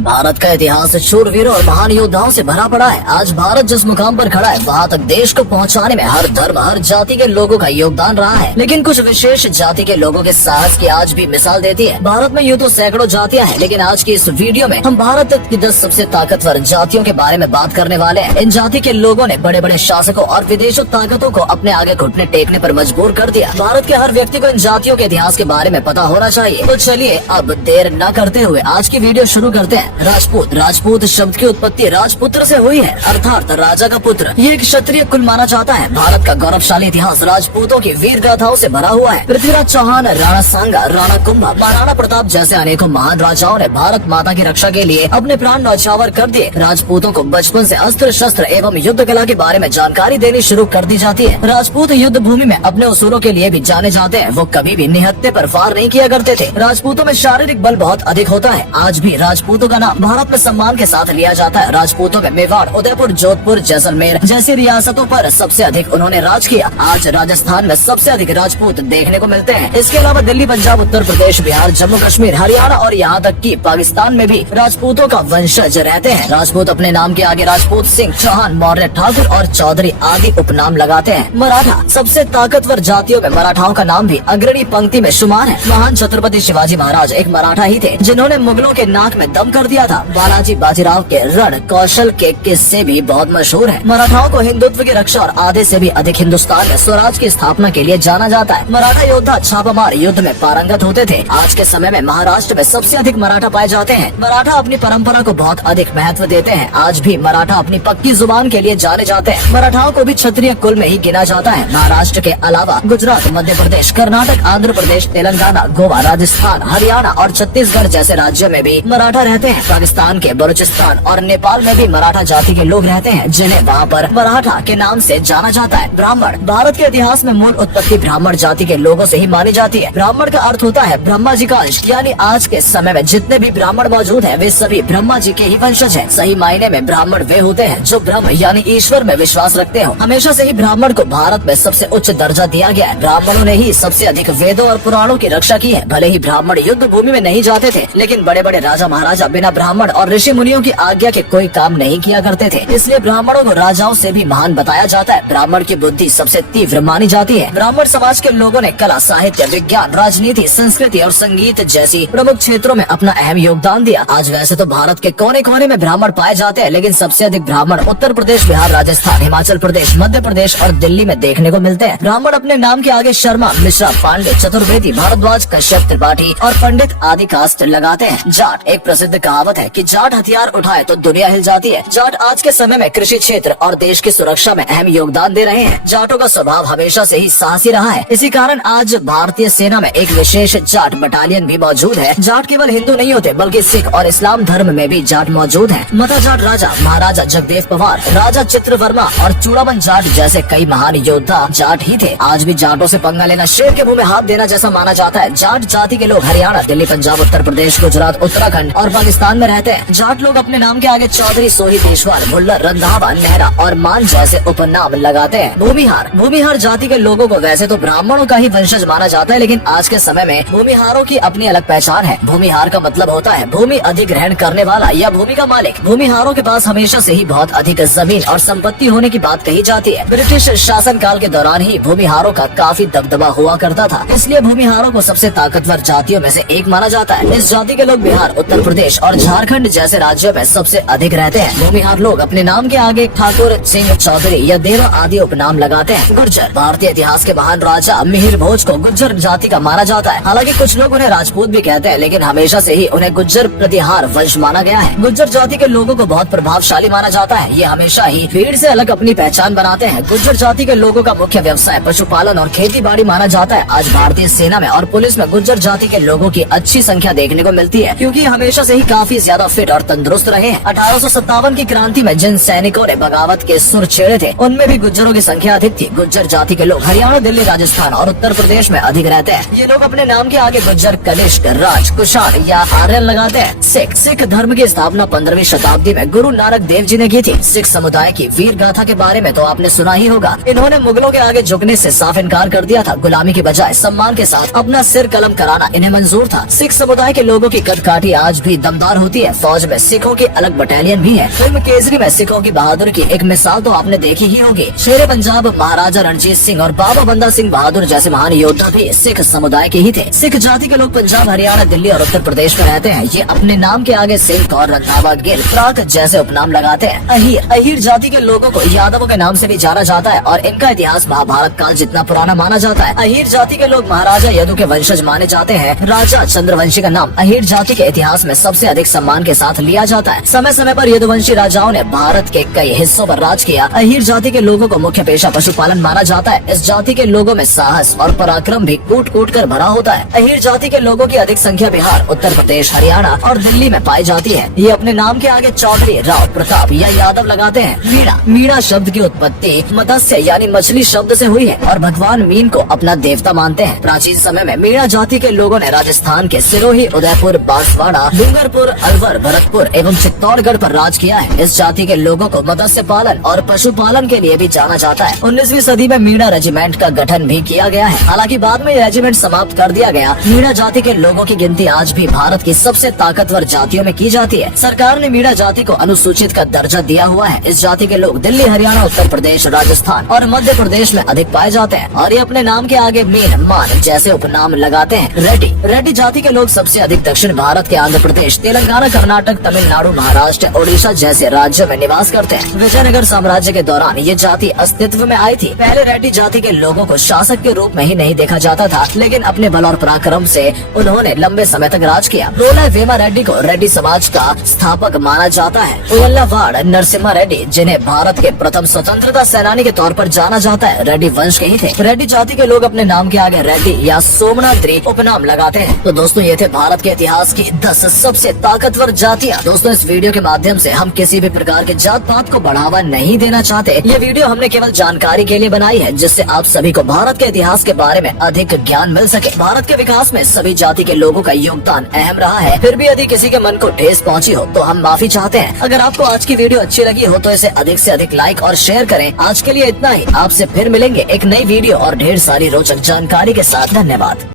भारत का इतिहास शूरवीरों और महान योद्धाओं से भरा पड़ा है। आज भारत जिस मुकाम पर खड़ा है वहाँ तक देश को पहुँचाने में हर धर्म हर जाति के लोगों का योगदान रहा है, लेकिन कुछ विशेष जाति के लोगों के साहस की आज भी मिसाल देती है। भारत में यूँ तो सैकड़ों जातियाँ हैं, लेकिन आज की इस वीडियो में हम भारत की 10 सबसे ताकतवर जातियों के बारे में बात करने वाले हैं। इन जाति के लोगों ने बड़े बड़े शासकों और विदेशी ताकतों को अपने आगे घुटने टेकने पर मजबूर कर दिया। भारत के हर व्यक्ति को इन जातियों के इतिहास के बारे में पता होना चाहिए। तो चलिए अब देर न करते हुए आज की वीडियो शुरू करते हैं। राजपूत राजपूत शब्द की उत्पत्ति राजपुत्र से हुई है, अर्थात राजा का पुत्र। ये एक क्षत्रिय कुल माना जाता है। भारत का गौरवशाली इतिहास राजपूतों की वीर गाथाओं से भरा हुआ है। पृथ्वीराज चौहान, राणा सांगा, राणा कुंभा, महाराणा प्रताप जैसे अनेकों महान राजाओं ने भारत माता की रक्षा के लिए अपने प्राण न्यौछावर कर दिए। राजपूतों को बचपन से अस्त्र शस्त्र एवं युद्ध कला के बारे में जानकारी देनी शुरू कर दी जाती है। राजपूत युद्ध भूमि में अपने उसूलों के लिए भी जाने जाते हैं। वो कभी भी निहत्थे पर वार नहीं किया करते थे। राजपूतों में शारीरिक बल बहुत अधिक होता है। आज भी राजपूतों का नाम भारत में सम्मान के साथ लिया जाता है। राजपूतों में मेवाड़, उदयपुर, जोधपुर, जैसलमेर जैसी रियासतों पर सबसे अधिक उन्होंने राज किया। आज राजस्थान में सबसे अधिक राजपूत देखने को मिलते हैं। इसके अलावा दिल्ली, पंजाब, उत्तर प्रदेश, बिहार, जम्मू कश्मीर, हरियाणा और यहाँ तक कि पाकिस्तान में भी राजपूतों का वंशज रहते हैं। राजपूत अपने नाम के आगे राजपूत, सिंह, चौहान, मौर्य, ठाकुर और चौधरी आदि उपनाम लगाते हैं। मराठा सबसे ताकतवर जातियों में मराठाओं का नाम भी अग्रणी पंक्ति में शुमार है। महान छत्रपति शिवाजी महाराज एक मराठा ही थे, जिन्होंने मुगलों के नाक में दम कर दिया था। बालाजी बाजीराव के रण कौशल के किस्से भी बहुत मशहूर हैं। मराठाओं को हिंदुत्व की रक्षा और आधे से भी अधिक हिंदुस्तान में स्वराज की स्थापना के लिए जाना जाता है। मराठा योद्धा छापामार युद्ध में पारंगत होते थे। आज के समय में महाराष्ट्र में सबसे अधिक मराठा पाए जाते हैं। मराठा अपनी परंपरा को बहुत अधिक महत्व देते हैं। आज भी मराठा अपनी पक्की जुबान के लिए जाने जाते हैं। मराठाओं को भी क्षत्रिय कुल में ही गिना जाता है। महाराष्ट्र के अलावा गुजरात, मध्य प्रदेश, कर्नाटक, आंध्र प्रदेश, तेलंगाना, गोवा, राजस्थान, हरियाणा और छत्तीसगढ़ जैसे राज्यों में भी मराठा रहते हैं। पाकिस्तान के बलूचिस्तान और नेपाल में भी मराठा जाति के लोग रहते हैं, जिन्हें वहाँ पर मराठा के नाम से जाना जाता है। ब्राह्मण भारत के इतिहास में मूल उत्पत्ति ब्राह्मण जाति के लोगों से ही मानी जाती है। ब्राह्मण का अर्थ होता है ब्रह्मा जी का अंश, यानी आज के समय में जितने भी ब्राह्मण मौजूद हैं वे सभी ब्रह्मा जी के ही वंशज हैं। सही मायने में ब्राह्मण वे होते हैं जो ब्रह्म यानी ईश्वर में विश्वास रखते हो। हमेशा से ही ब्राह्मण को भारत में सबसे उच्च दर्जा दिया गया है। ब्राह्मणों ने ही सबसे अधिक वेदों और पुराणों की रक्षा की है। भले ही ब्राह्मण युद्ध भूमि में नहीं जाते थे, लेकिन बड़े बड़े राजा महाराजा बिना ब्राह्मण और ऋषि मुनियों की आज्ञा के कोई काम नहीं किया करते थे। इसलिए ब्राह्मणों को राजाओं से भी महान बताया जाता है। ब्राह्मण की बुद्धि सबसे तीव्र मानी जाती है। ब्राह्मण समाज के लोगों ने कला, साहित्य, विज्ञान, राजनीति, संस्कृति और संगीत जैसी प्रमुख क्षेत्रों में अपना अहम योगदान दिया। आज वैसे तो भारत के कोने कोने में ब्राह्मण पाए जाते हैं, लेकिन सबसे अधिक ब्राह्मण उत्तर प्रदेश, बिहार, राजस्थान, हिमाचल प्रदेश, मध्य प्रदेश और दिल्ली में देखने को मिलते हैं। ब्राह्मण अपने नाम के आगे शर्मा, मिश्रा, पांडे, चतुर्वेदी, भारद्वाज, कश्यप, त्रिपाठी और पंडित आदि कास्ट लगाते हैं। जाट एक प्रसिद्ध कहावत है कि जाट हथियार उठाए तो दुनिया हिल जाती है। जाट आज के समय में कृषि क्षेत्र और देश की सुरक्षा में अहम योगदान दे रहे हैं। जाटों का स्वभाव हमेशा से ही साहसी रहा है। इसी कारण आज भारतीय सेना में एक विशेष जाट बटालियन भी मौजूद है। जाट केवल हिंदू नहीं होते, बल्कि सिख और इस्लाम धर्म में भी जाट मौजूद है। मता जाट राजा महाराजा जगदेव पवार, राजा चित्रवर्मा और चूड़ामन जाट जैसे कई महान योद्धा जाट ही थे। आज भी जाटों से पंगा लेना शेर के मुंह में हाथ देना जैसा माना जाता है। जाट जाति के लोग हरियाणा, दिल्ली, पंजाब, उत्तर प्रदेश, गुजरात, उत्तराखंड और पाकिस्तान में रहते हैं। जाट लोग अपने नाम के आगे चौधरी, सोही, देशवाल, भुल्लर, रंधावा, नेहरा और मान जैसे उपनाम लगाते हैं। भूमिहार भूमिहार जाति के लोगों को वैसे तो ब्राह्मणों का ही वंशज माना जाता है, लेकिन आज के समय में भूमिहारों की अपनी अलग पहचान है। भूमिहार का मतलब होता है भूमि अधिग्रहण करने वाला या भूमि का मालिक। भूमिहारों के पास हमेशा से ही बहुत अधिक जमीन और संपत्ति होने की बात कही जाती है। ब्रिटिश शासन काल के दौरान ही भूमिहारों का काफी दबदबा हुआ करता था, इसलिए भूमिहारों को सबसे ताकतवर जातियों में से एक माना जाता है। इस जाति के लोग बिहार, उत्तर प्रदेश और झारखंड जैसे राज्यों में सबसे अधिक रहते हैं। भूमिहार लोग अपने नाम के आगे ठाकुर, सिंह, चौधरी या देवा आदि उपनाम लगाते हैं। गुर्जर भारतीय इतिहास के महान राजा मिहिर भोज को गुर्जर जाति का माना जाता है। हालांकि कुछ लोग उन्हें राजपूत भी कहते हैं, लेकिन हमेशा से ही उन्हें गुर्जर प्रतिहार वंश माना गया है। गुर्जर जाति के लोगों को बहुत प्रभावशाली माना जाता है। ये हमेशा ही भीड़ से अलग अपनी पहचान बनाते हैं। गुर्जर जाति के लोगों का मुख्य व्यवसाय पशुपालन और खेती बाड़ी माना जाता है। आज भारतीय सेना में और पुलिस में गुर्जर जाति के लोगों की अच्छी संख्या देखने को मिलती है, क्योंकि हमेशा से ही काफी ज्यादा फिट और तंदुरुस्त रहे हैं। 1857 की क्रांति में जिन सैनिकों ने बगावत के सुर छेड़े थे, उनमें भी गुर्जरों की संख्या अधिक थी। गुर्जर जाति के लोग हरियाणा, दिल्ली, राजस्थान और उत्तर प्रदेश में अधिक रहते हैं। ये लोग अपने नाम के आगे गुर्जर, कनिष्क, राज, कुषाण या आर्यन लगाते हैं। सिख धर्म की स्थापना 15वीं शताब्दी में गुरु नानक देव जी ने की थी। सिख समुदाय की वीर गाथा के बारे में तो आपने सुना ही होगा। इन्होंने मुगलों के आगे झुकने से साफ इनकार कर दिया था। गुलामी की बजाय सम्मान के साथ अपना सिर कलम कराना इन्हें मंजूर था। सिख समुदाय के लोगों की कदकाठी आज भी दमदार तलवार होती है, फौज में सिखों की अलग बटालियन भी है। फिल्म केसरी में सिखों की बहादुर की एक मिसाल तो आपने देखी ही होगी। शेर पंजाब महाराजा रणजीत सिंह और बाबा बंदा सिंह बहादुर जैसे महान योद्धा भी सिख समुदाय के ही थे। सिख जाति के लोग पंजाब, हरियाणा, दिल्ली और उत्तर प्रदेश में रहते हैं। ये अपने नाम के आगे सिख और रंधावा, गिल, प्राक जैसे उपनाम लगाते हैं। अहीर जाति के लोगों को यादवों के नाम से भी जाना जाता है और इनका इतिहास महाभारत काल जितना पुराना माना जाता है। अहीर जाति के लोग महाराजा यदु के वंशज माने जाते हैं। राजा चंद्रवंशी का नाम अहीर जाति के इतिहास में सबसे अधिक सम्मान के साथ लिया जाता है। समय समय पर यदुवंशी राजाओं ने भारत के कई हिस्सों पर राज किया। अहीर जाति के लोगों को मुख्य पेशा पशुपालन माना जाता है। इस जाति के लोगों में साहस और पराक्रम भी कूट कूट कर भरा होता है। अहीर जाति के लोगों की अधिक संख्या बिहार, उत्तर प्रदेश, हरियाणा और दिल्ली में पाई जाती है। ये अपने नाम के आगे चौधरी, राव, प्रताप या यादव लगाते हैं। मीणा शब्द की उत्पत्ति मत्स्य यानी मछली शब्द से हुई है और भगवान मीन को अपना देवता मानते हैं। प्राचीन समय में मीणा जाति के लोगों ने राजस्थान के सिरोही, उदयपुर, बांसवाड़ा, डूंगरपुर, अलवर, भरतपुर एवं चित्तौड़गढ़ पर राज किया है। इस जाति के लोगों को मत्स्य पालन और पशुपालन के लिए भी जाना जाता है। 19वीं सदी में मीणा रेजिमेंट का गठन भी किया गया है। हालांकि बाद में रेजिमेंट समाप्त कर दिया गया। मीणा जाति के लोगों की गिनती आज भी भारत की सबसे ताकतवर जातियों में की जाती है। सरकार ने मीणा जाति को अनुसूचित का दर्जा दिया हुआ है। इस जाति के लोग दिल्ली, हरियाणा, उत्तर प्रदेश, राजस्थान और मध्य प्रदेश में अधिक पाए जाते हैं और ये अपने नाम के आगे मीन, मान जैसे उपनाम लगाते हैं। रेड्डी जाति के लोग सबसे अधिक दक्षिण भारत के आंध्र प्रदेश, तेलंगाना, कर्नाटक, तमिलनाडु, महाराष्ट्र, ओडिशा जैसे राज्यों में निवास करते हैं। विजयनगर साम्राज्य के दौरान ये जाति अस्तित्व में आई थी। पहले रेड्डी जाति के लोगों को शासक के रूप में ही नहीं देखा जाता था, लेकिन अपने बल और पराक्रम से उन्होंने लंबे समय तक राज किया। रोला वेमा रेड्डी को रेड्डी समाज का स्थापक माना जाता है। उल्लावाड़ नरसिम्हा रेड्डी, जिन्हें भारत के प्रथम स्वतंत्रता सेनानी के तौर पर जाना जाता है, रेड्डी वंश के ही थे। रेड्डी जाति के लोग अपने नाम के आगे रेड्डी या सोमनाद्री उपनाम लगाते हैं। तो दोस्तों, ये थे भारत के इतिहास की 10 सबसे ताकतवर जातियाँ। दोस्तों, इस वीडियो के माध्यम से हम किसी भी प्रकार के जात पात को बढ़ावा नहीं देना चाहते। ये वीडियो हमने केवल जानकारी के लिए बनाई है, जिससे आप सभी को भारत के इतिहास के बारे में अधिक ज्ञान मिल सके। भारत के विकास में सभी जाति के लोगों का योगदान अहम रहा है। फिर भी यदि किसी के मन को ठेस पहुंची हो तो हम माफी चाहते हैं। अगर आपको आज की वीडियो अच्छी लगी हो तो इसे अधिक से अधिक लाइक और शेयर करें। आज के लिए इतना ही। आपसे फिर मिलेंगे एक नई वीडियो और ढेर सारी रोचक जानकारी के साथ। धन्यवाद।